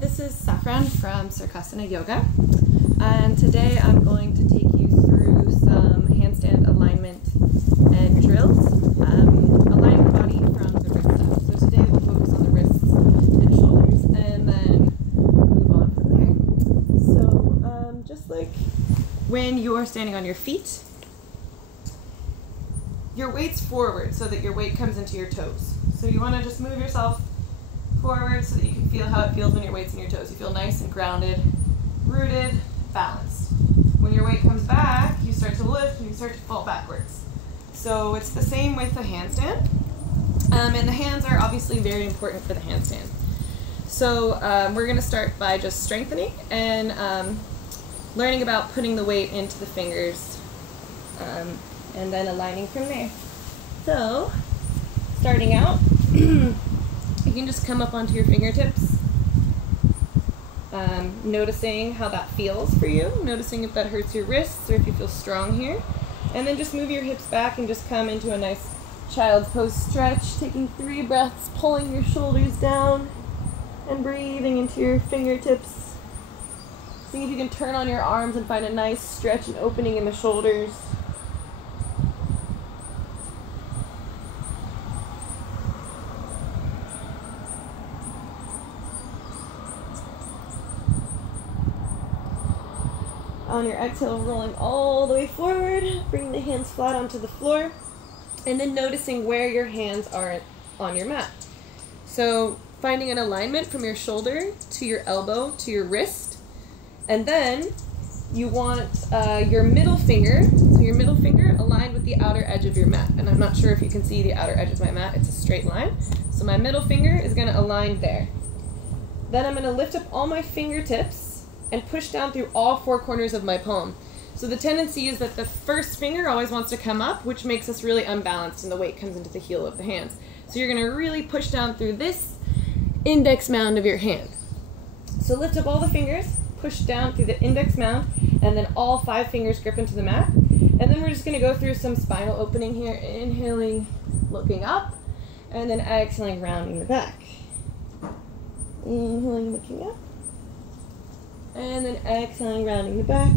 This is Saffron from CircAsana Yoga, and today I'm going to take you through some handstand alignment and drills, aligning the body from the wrists up. So today we'll focus on the wrists and shoulders, and then move on from there. So just like when you're standing on your feet, your weight's forward so that your weight comes into your toes. So you want to just move yourself forward so that you can feel how it feels when your weight's in your toes. You feel nice and grounded, rooted, balanced. When your weight comes back, you start to lift and you start to fall backwards. So it's the same with the handstand. And the hands are obviously very important for the handstand. So we're going to start by just strengthening and learning about putting the weight into the fingers and then aligning from there. So starting out, you can just come up onto your fingertips, noticing how that feels for you, noticing if that hurts your wrists or if you feel strong here. And then just move your hips back and just come into a nice child's pose stretch, taking 3 breaths, pulling your shoulders down and breathing into your fingertips. See if you can turn on your arms and find a nice stretch and opening in the shoulders. On your exhale, rolling all the way forward, bringing the hands flat onto the floor, and then noticing where your hands are on your mat. So finding an alignment from your shoulder to your elbow to your wrist, and then you want your middle finger, so your middle finger aligned with the outer edge of your mat. And I'm not sure if you can see the outer edge of my mat, it's a straight line. So my middle finger is going to align there. Then I'm going to lift up all my fingertips and push down through all 4 corners of my palm. So the tendency is that the first finger always wants to come up, which makes us really unbalanced and the weight comes into the heel of the hands. So you're gonna really push down through this index mound of your hand. So lift up all the fingers, push down through the index mound, and then all 5 fingers grip into the mat. And then we're just gonna go through some spinal opening here, inhaling, looking up, and then exhaling, rounding the back. Inhaling, looking up. And then exhaling, rounding the back.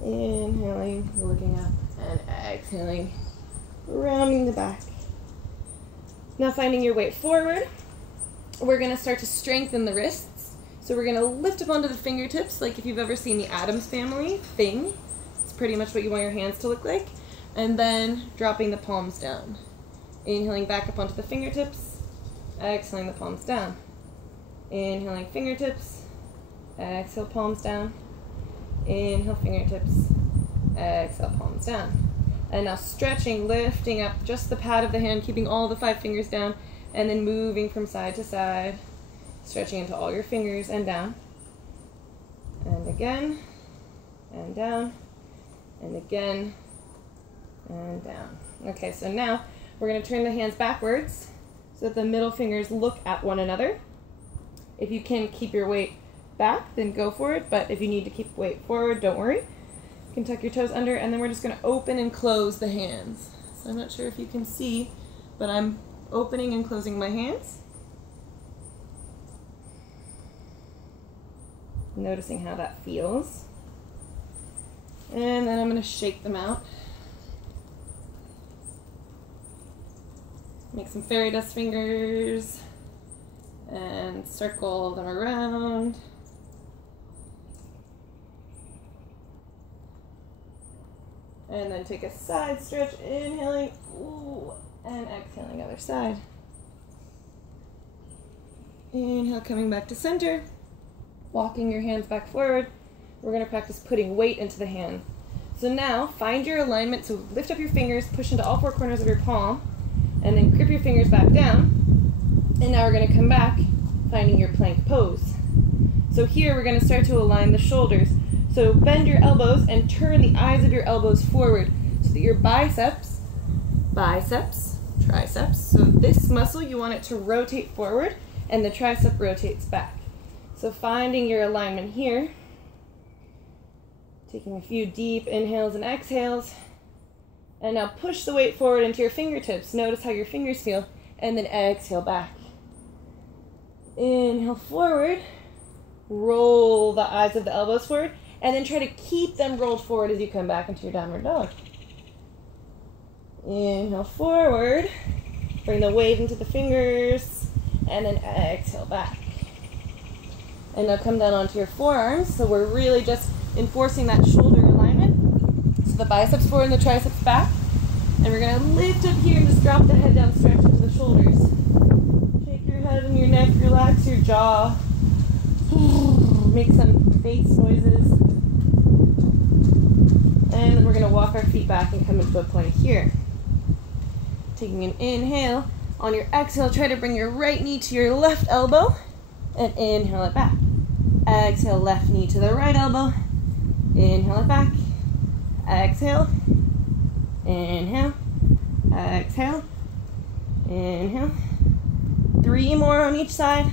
Inhaling, looking up, and exhaling, rounding the back. Now finding your weight forward, we're going to start to strengthen the wrists. So we're going to lift up onto the fingertips, like if you've ever seen the Addams Family thing. It's pretty much what you want your hands to look like. And then dropping the palms down. Inhaling back up onto the fingertips, exhaling the palms down. Inhaling fingertips, exhale, palms down. Inhale, fingertips. Exhale, palms down. And now stretching, lifting up just the pad of the hand, keeping all the 5 fingers down, and then moving from side to side, stretching into all your fingers and down. And again, and down, and again, and down. Okay, so now we're going to turn the hands backwards so that the middle fingers look at one another. If you can keep your weight back, then go for it, but if you need to keep weight forward, don't worry. You can tuck your toes under, and then we're just going to open and close the hands. So I'm not sure if you can see, but I'm opening and closing my hands. Noticing how that feels. And then I'm going to shake them out. Make some fairy dust fingers and circle them around. And then take a side stretch, inhaling, ooh, and exhaling other side. Inhale, coming back to center, walking your hands back forward. We're going to practice putting weight into the hand. So now, find your alignment, so lift up your fingers, push into all 4 corners of your palm, and then grip your fingers back down. And now we're going to come back, finding your plank pose. So here we're going to start to align the shoulders. So bend your elbows and turn the eyes of your elbows forward so that your biceps, triceps. So this muscle, you want it to rotate forward and the tricep rotates back. So finding your alignment here, taking a few deep inhales and exhales, and now push the weight forward into your fingertips. Notice how your fingers feel, and then exhale back. Inhale forward. Roll the eyes of the elbows forward. And then try to keep them rolled forward as you come back into your downward dog. Inhale forward. Bring the weight into the fingers. And then exhale back. And now come down onto your forearms. So we're really just enforcing that shoulder alignment. So the biceps forward and the triceps back. And we're going to lift up here and just drop the head down, stretch into the shoulders. Shake your head and your neck, relax your jaw. Make some face noises. And then we're going to walk our feet back and come into a plank here. Taking an inhale. On your exhale, try to bring your right knee to your left elbow. And inhale it back. Exhale, left knee to the right elbow. Inhale it back. Exhale. Inhale. Exhale. Inhale. 3 more on each side.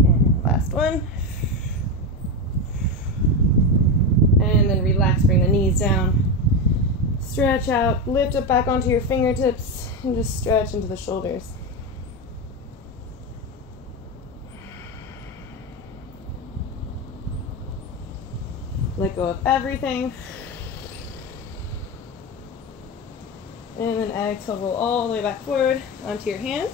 And last one. And then relax, bring the knees down. Stretch out, lift up back onto your fingertips, and just stretch into the shoulders. Let go of everything. And then exhale, roll all the way back forward onto your hands.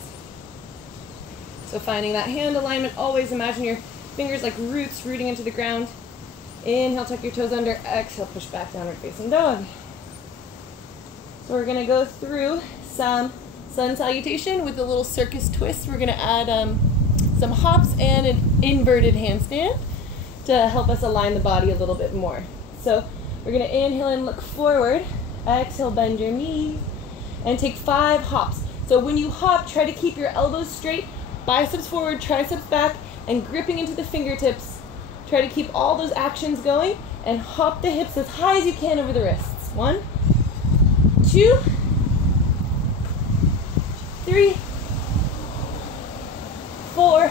So finding that hand alignment, always imagine your fingers like roots rooting into the ground. Inhale, tuck your toes under. Exhale, push back, downward facing dog. So we're going to go through some sun salutation with a little circus twist. We're going to add some hops and an inverted handstand to help us align the body a little bit more. So we're going to inhale and look forward. Exhale, bend your knees. And take 5 hops. So when you hop, try to keep your elbows straight, biceps forward, triceps back, and gripping into the fingertips. Try to keep all those actions going and hop the hips as high as you can over the wrists. 1, 2, 3, 4,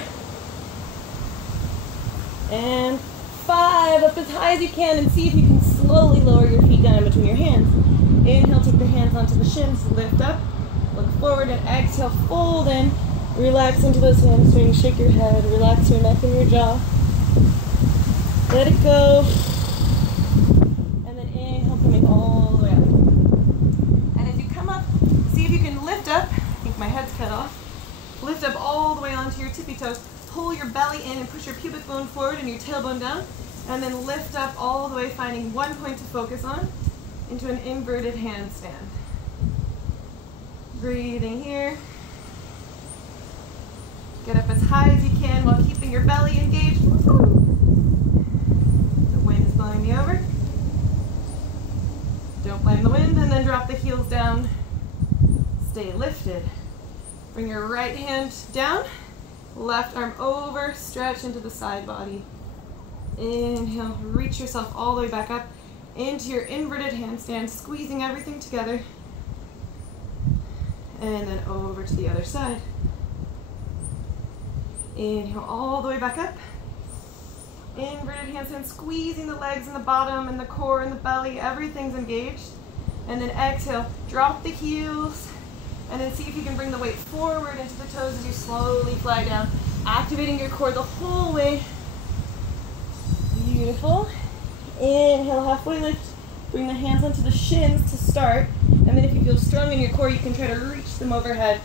and 5. Up as high as you can, and see if you can slowly lower your feet down in between your hands. Inhale, take the hands onto the shins, lift up, look forward, and exhale, fold in, relax into those hamstrings, shake your head, relax your neck and your jaw. Let it go. And then inhale, coming all the way up. And as you come up, see if you can lift up. I think my head's cut off. Lift up all the way onto your tippy toes. Pull your belly in and push your pubic bone forward and your tailbone down. And then lift up all the way, finding one point to focus on, into an inverted handstand. Breathing here. Get up as high as you can while keeping your belly engaged. Blowing me over. Don't blame the wind, and then drop the heels down. Stay lifted. Bring your right hand down, left arm over, stretch into the side body. Inhale, reach yourself all the way back up into your inverted handstand, squeezing everything together. And then over to the other side. Inhale all the way back up. Inverted handstand, squeezing the legs and the bottom and the core and the belly. Everything's engaged. And then exhale, drop the heels. And then see if you can bring the weight forward into the toes as you slowly fly down. Activating your core the whole way. Beautiful. Inhale, halfway lift. Bring the hands onto the shins to start. And then if you feel strong in your core, you can try to reach them overhead.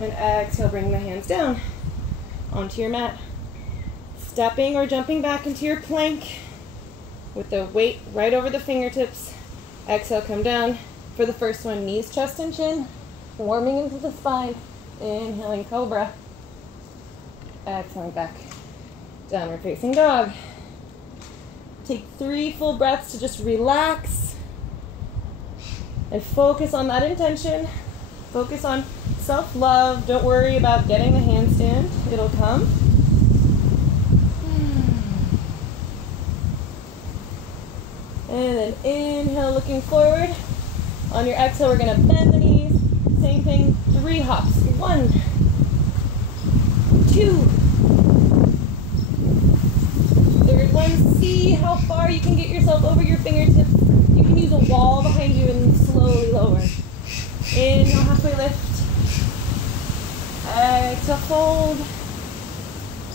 And exhale, bring the hands down onto your mat. Stepping or jumping back into your plank with the weight right over the fingertips. Exhale, come down. For the first one, knees, chest, and chin. Warming into the spine. Inhaling, cobra. Exhaling back. Downward facing dog. Take 3 full breaths to just relax. And focus on that intention. Focus on self-love. Don't worry about getting the handstand. It'll come. And then inhale, looking forward. On your exhale, we're going to bend the knees. Same thing, 3 hops. 1, 2. Third one, see how far you can get yourself over your fingertips. Inhale, halfway lift. Exhale, fold.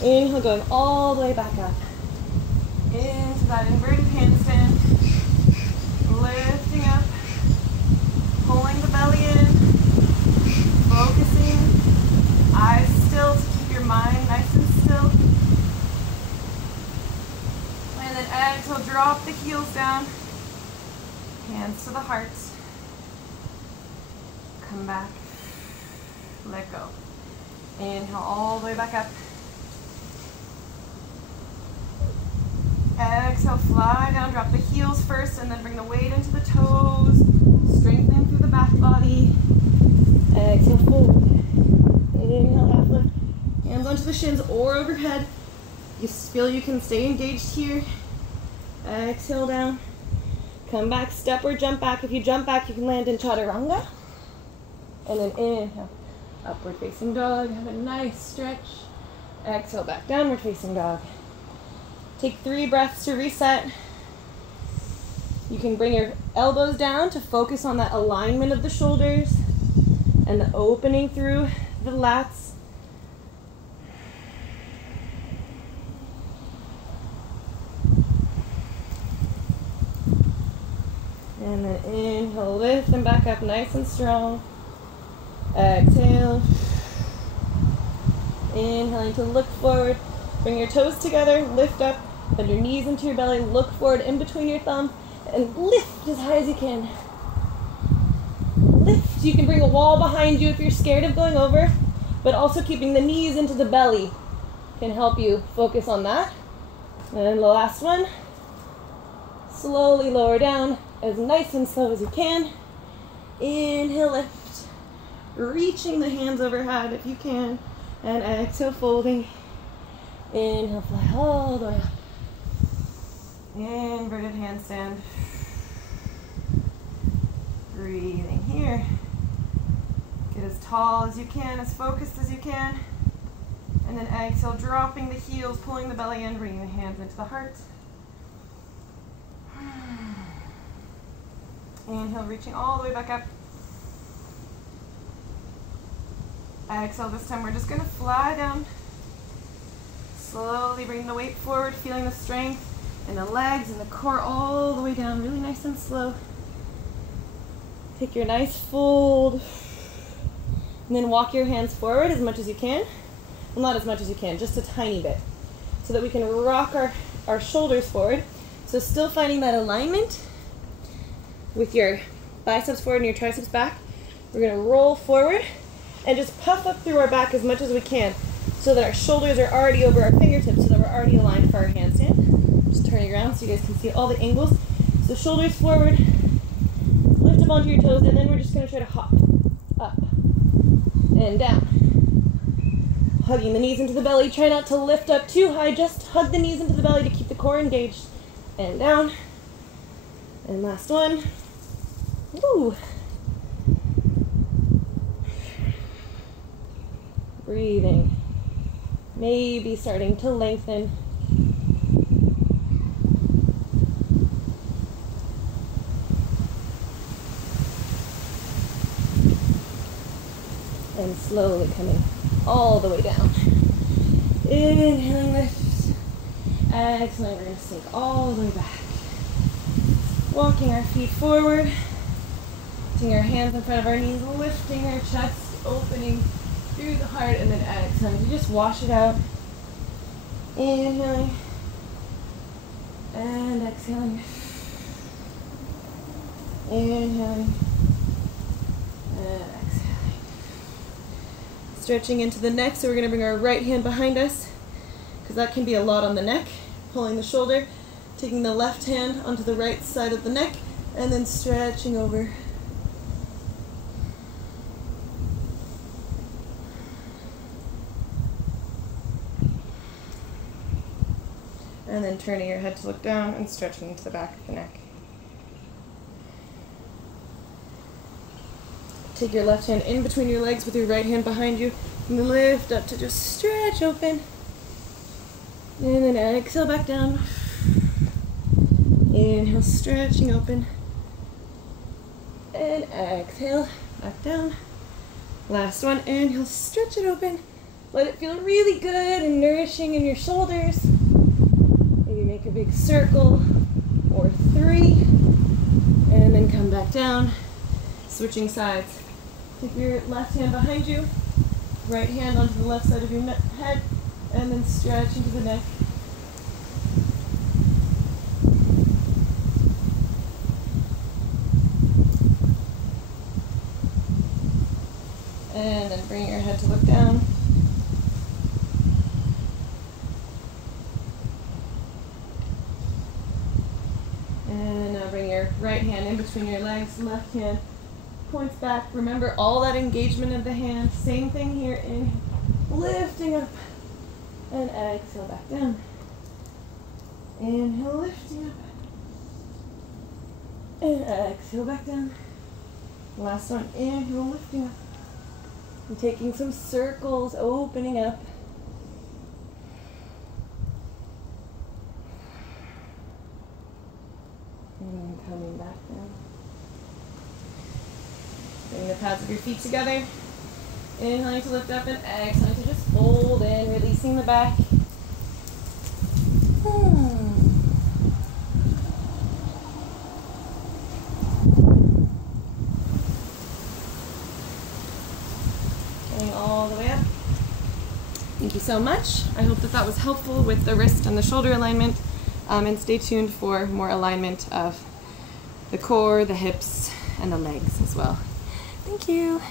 Inhale, going all the way back up. Into that inverted handstand. Lifting up. Pulling the belly in. Focusing. Eyes still to keep your mind nice and still. And then exhale, drop the heels down. Hands to the heart. Come back. Let go. Inhale all the way back up. Exhale, fly down, drop the heels first, and then bring the weight into the toes. Strengthen through the back body. Exhale, fold. Inhale, half lift. Hands onto the shins or overhead. You feel you can stay engaged here. Exhale down. Come back, step or jump back. If you jump back, you can land in chaturanga. And then inhale, upward facing dog. Have a nice stretch. Exhale, back, downward facing dog. Take 3 breaths to reset. You can bring your elbows down to focus on that alignment of the shoulders and the opening through the lats. And then inhale, lift and back up nice and strong. Exhale. Inhaling to look forward. Bring your toes together, lift up, bend your knees into your belly, look forward in between your thumbs, and lift as high as you can. Lift. You can bring a wall behind you if you're scared of going over, but also keeping the knees into the belly can help you focus on that. And the last one, slowly lower down as nice and slow as you can. Inhale, lift, reaching the hands overhead if you can, and exhale, folding. Inhale, fly all the way up. Inverted handstand. Breathing here. Get as tall as you can, as focused as you can. And then exhale, dropping the heels, pulling the belly in, bringing the hands into the heart. Inhale, reaching all the way back up. Exhale, this time we're just going to fly down. Slowly bring the weight forward, feeling the strength in the legs and the core all the way down, really nice and slow. Take your nice fold. And then walk your hands forward as much as you can. Well, not as much as you can, just a tiny bit. So that we can rock our shoulders forward. So still finding that alignment with your biceps forward and your triceps back. We're going to roll forward and just puff up through our back as much as we can so that our shoulders are already over our fingertips, so that we're already aligned for our handstand. Just turning around so you guys can see all the angles. So shoulders forward, lift up onto your toes, and then we're just going to try to hop up and down. Hugging the knees into the belly. Try not to lift up too high. Just hug the knees into the belly to keep the core engaged. And down. And last one. Woo. Breathing. Maybe starting to lengthen. And slowly coming all the way down. Inhaling, lift. Exhaling, we're going to sink all the way back. Walking our feet forward. Putting our hands in front of our knees, lifting our chest, opening through the heart, and then exhaling. You just wash it out. Inhaling. And exhaling. Inhaling. And exhaling. Stretching into the neck, so we're going to bring our right hand behind us, because that can be a lot on the neck. Pulling the shoulder, taking the left hand onto the right side of the neck, and then stretching over. And then turning your head to look down and stretching into the back of the neck. Take your left hand in between your legs with your right hand behind you. And lift up to just stretch open. And then exhale back down. Inhale, stretching open. And exhale, back down. Last one, inhale, stretch it open. Let it feel really good and nourishing in your shoulders. Maybe make a big circle or 3, and then come back down. Switching sides. Take your left hand behind you, right hand onto the left side of your head, and then stretch into the neck. And then bring your head to look down. And now bring your right hand in between your legs, left hand points back. Remember all that engagement of the hand. Same thing here. Inhale, lifting up, and exhale back down. Inhale, lifting up, and exhale back down. Last one, inhale, lifting up. And taking some circles, opening up. And coming back down. Bring the pads of your feet together. Inhaling to lift up and exhaling to just fold in, releasing the back. Going all the way up. Thank you so much. I hope that was helpful with the wrist and the shoulder alignment. And stay tuned for more alignment of the core, the hips, and the legs as well. Thank you.